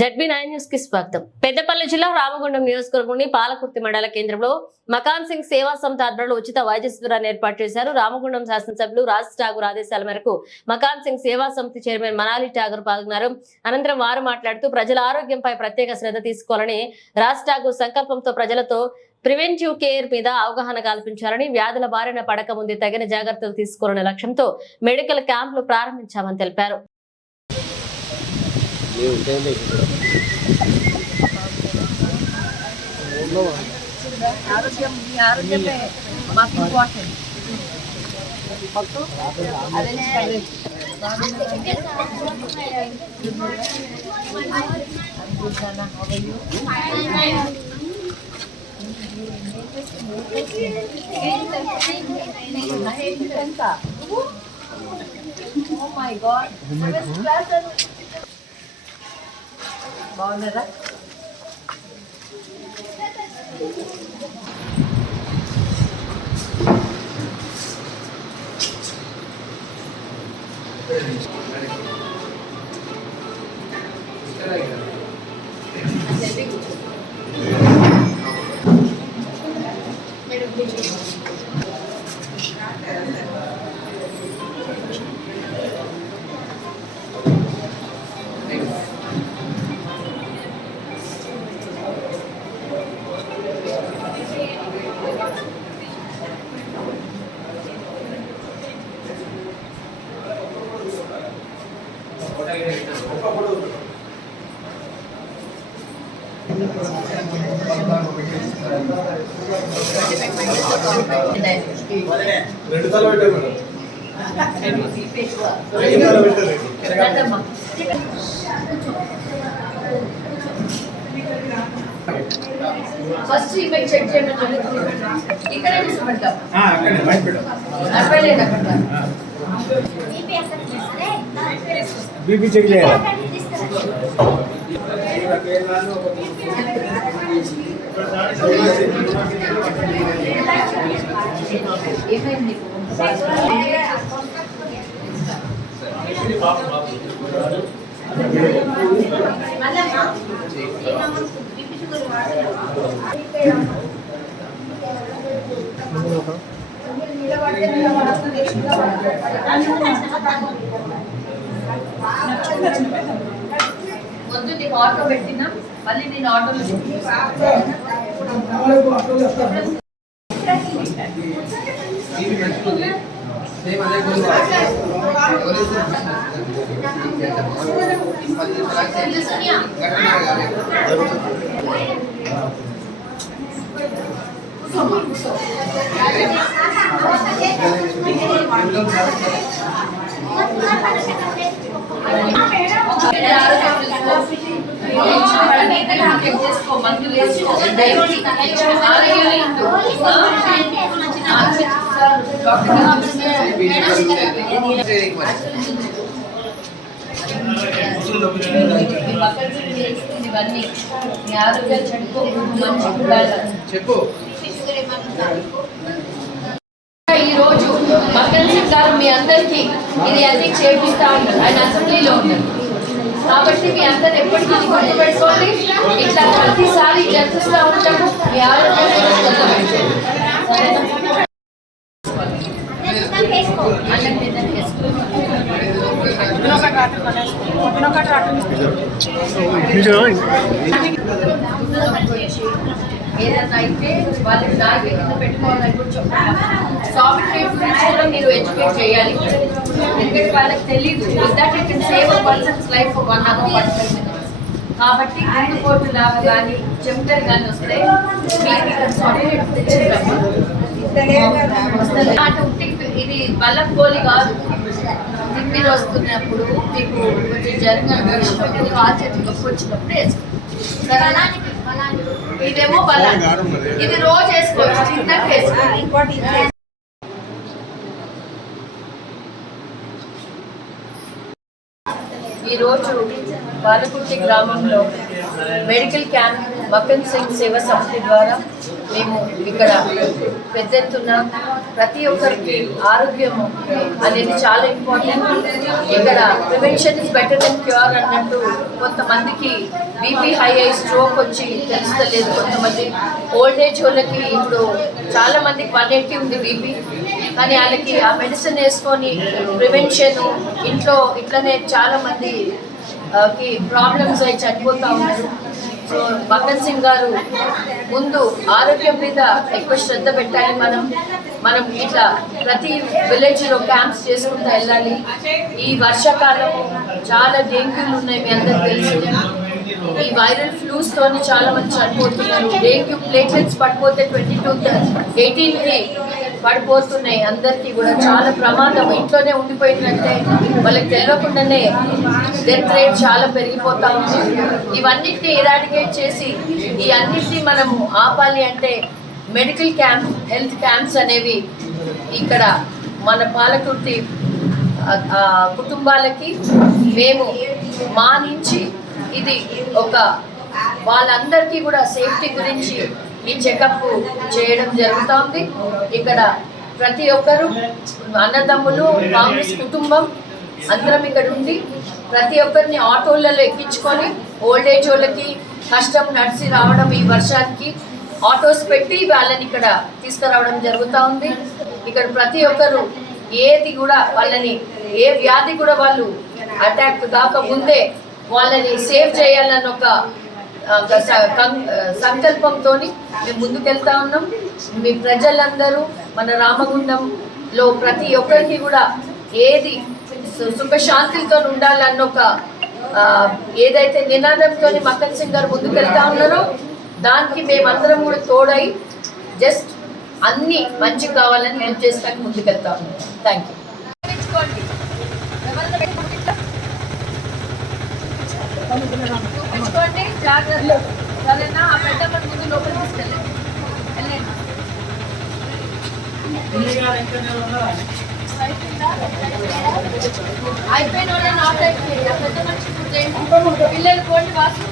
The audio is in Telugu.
జడ్బీ నైన్ న్యూస్కి స్వాగతం. పెద్దపల్లి జిల్లా రామగుండం నియోజకవర్గంలోని పాలకుర్తి మండల కేంద్రంలో మకాన్ సింగ్ సేవా సంస్థ ఆధ్వర్యంలో ఉచిత వైద్య శిబిరాన్ని ఏర్పాటు చేశారు. రామగుండం శాసనసభ్యులు రాజ్ ఠాగూర్ ఆదేశాల మేరకు మకాన్ సింగ్ సేవా సమితి చైర్మన్ మనాలి ఠాగూర్ పాల్గొన్నారు. అనంతరం వారు మాట్లాడుతూ ప్రజల ఆరోగ్యంపై ప్రత్యేక శ్రద్ధ తీసుకోవాలని రాజ్ ఠాగూర్ సంకల్పంతో ప్రజలతో ప్రివెంటివ్ కేర్ మీద అవగాహన కల్పించాలని వ్యాధుల బారిన పడక ముందే తగిన జాగ్రత్తలు తీసుకోవాలనే లక్ష్యంతో మెడికల్ క్యాంపులు ప్రారంభించామని తెలిపారు. ఆరోగ్యం మీ ఆరోగ్యమే మాకు ఇంపార్టెంట్ బాగున్నారా రెండు తల పెట్టారు బాగున్నారా? రెండు తల పెట్టారు రండమ్మా. ఫస్ట్ ఈమె చెక్ చేయమని చెప్పి ఇక్కడే కూర్చోబెడతాం అక్కడే బయట పెట్టాం అక్కడ లేదు అక్కడ బీపీ చెక్ చేయాలి ఏమైంది వద్దు నీకు ఆటో పెట్టినా మళ్ళీ నేను ఆటోలో చేసుకో మందులు వేసుకో ఇవన్నీ మంచి చెప్పు ఈ రోజు మక్కల్ సింగ్ గారు మీ అందరికీ ఇది అన్ని చేపిస్తా ఉన్నారు ఆయన అసెంబ్లీలో ఉన్నారు. కాబట్టి మీ అందరు ఎప్పటికీ గుర్తుపెట్టుకోండి. ఇట్లా ప్రతిసారి చర్చిస్తూ ఉంటాము మీ ఆరోగ్యం ఏదైనా అయితే వాళ్ళకి దాని కింద పెట్టుకోవాలని కూడా చెప్పాలి సాఫ్ట్వేర్ గురించి కూడా మీరు ఎడ్యుకేట్ చేయాలి ఎందుకంటే వాళ్ళకి తెలియదు that it can save a person's life one hour person కాబట్టి గుండెపోటు లాగా కానీ చెమటలు కానీ వస్తే మీకు ఇక్కడ అంటే ఉట్టి ఇది బల్లం గోలి కాదు. తిమ్మిది వస్తున్నప్పుడు మీకు కొంచెం జరిగిన కాల్ చేతి నొప్పి వచ్చినప్పుడు వేసుకోండి. ఇదేమో బలం. ఇది రోజు వేసుకోవచ్చు చిన్నగా వేసుకోండి. ఈరోజు బాలకుర్తి గ్రామంలో మెడికల్ క్యాంప్ మకన్ సింగ్ సేవ సమితి ద్వారా మేము ఇక్కడ పెద్ద ఎత్తున ప్రతి ఒక్కరికి ఆరోగ్యము అనేది చాలా ఇంపార్టెంట్. ఇక్కడ prevention is better than cure అన్నట్టు కొంతమందికి బీపీ హై అయి స్ట్రోక్ వచ్చి తెలుస్తలేదు. కొంతమంది ఓల్డ్ ఏజ్ వాళ్ళకి ఇప్పుడు చాలా మందికి వన్ ఎయిటీ ఉంది బీపీ. కానీ వాళ్ళకి ఆ మెడిసిన్ వేసుకొని ప్రివెన్షన్ ఇంట్లో ఇట్లనే చాలా మంది కి ప్రాబ్లమ్స్ అయి చనిపోతూ ఉన్నారు. సో భగత్ సింగ్ గారు ముందు ఆరోగ్యం మీద ఎక్కువ శ్రద్ధ పెట్టాలి మనం. మనం ఇట్లా ప్రతి విలేజ్లో క్యాంప్స్ చేసుకుంటూ వెళ్ళాలి. ఈ వర్షాకాలం చాలా డెంగ్యూలు ఉన్నాయి మీ అందరికి తెలుసు. ఈ వైరల్ ఫ్లూస్ తోని చాలా మంది చనిపోతున్నారు. డెంగ్యూ ప్లేట్లెట్స్ పడిపోతే ట్వంటీ టూ ఎయిటీన్కి పడిపోతున్నాయి. అందరికీ కూడా చాలా ప్రమాదం. ఇంట్లోనే ఉండిపోయిందంటే వాళ్ళకి తెలియకుండానే డెత్ రేట్ చాలా పెరిగిపోతా ఉంది. ఇవన్నిటిని ఇరాడికేట్ చేసి ఈ అన్నిటిని మనం ఆపాలి అంటే మెడికల్ క్యాంప్ హెల్త్ క్యాంప్స్ అనేవి ఇక్కడ మన పాలకుర్తి కుటుంబాలకి మేము మా నుంచి ఇది ఒక వాళ్ళందరికీ కూడా సేఫ్టీ గురించి ఈ చెకప్ చేయడం జరుగుతోంది. ఇక్కడ ప్రతి ఒక్కరు అన్నదమ్ములు కాంగ్రెస్ కుటుంబం అందరం ఇక్కడ ఉండి ప్రతి ఒక్కరిని ఆటోలలో ఎక్కించుకొని ఓల్డ్ ఏజ్ వాళ్ళకి కష్టం నడిచి రావడం ఈ వర్షానికి ఆటోస్ పెట్టి వాళ్ళని ఇక్కడ తీసుకురావడం జరుగుతూ ఉంది ఇక్కడ ప్రతి ఒక్కరు ఏది కూడా వాళ్ళని ఏ వ్యాధి కూడా వాళ్ళు అటాక్ దాకా ముందే వాళ్ళని సేవ్ చేయాలన్న ఒక సంకల్పంతో మేము ముందుకెళ్తా ఉన్నాం. మీ ప్రజలందరూ మన రామగుండంలో ప్రతి ఒక్కరికి కూడా ఏది సుఖశాంతితో ఉండాలన్న ఒక ఏదైతే నినాదంతో మక్కన్ సింగ్ గారు ముందుకెళ్తా ఉన్నారో దానికి మేమందరం కూడా తోడై జస్ట్ అన్ని మంచి కావాలని హెల్ప్ చేస్తానికి ముందుకెళ్తా ఉన్నాం. థ్యాంక్ యూ తెచ్చుకోండి జాగ్రత్త. సరేనా? ఆ పెద్ద ముందు లోపల అయిపోయిన పెద్ద మనిషి పూర్తయింది పిల్లలు పోండి వాసు.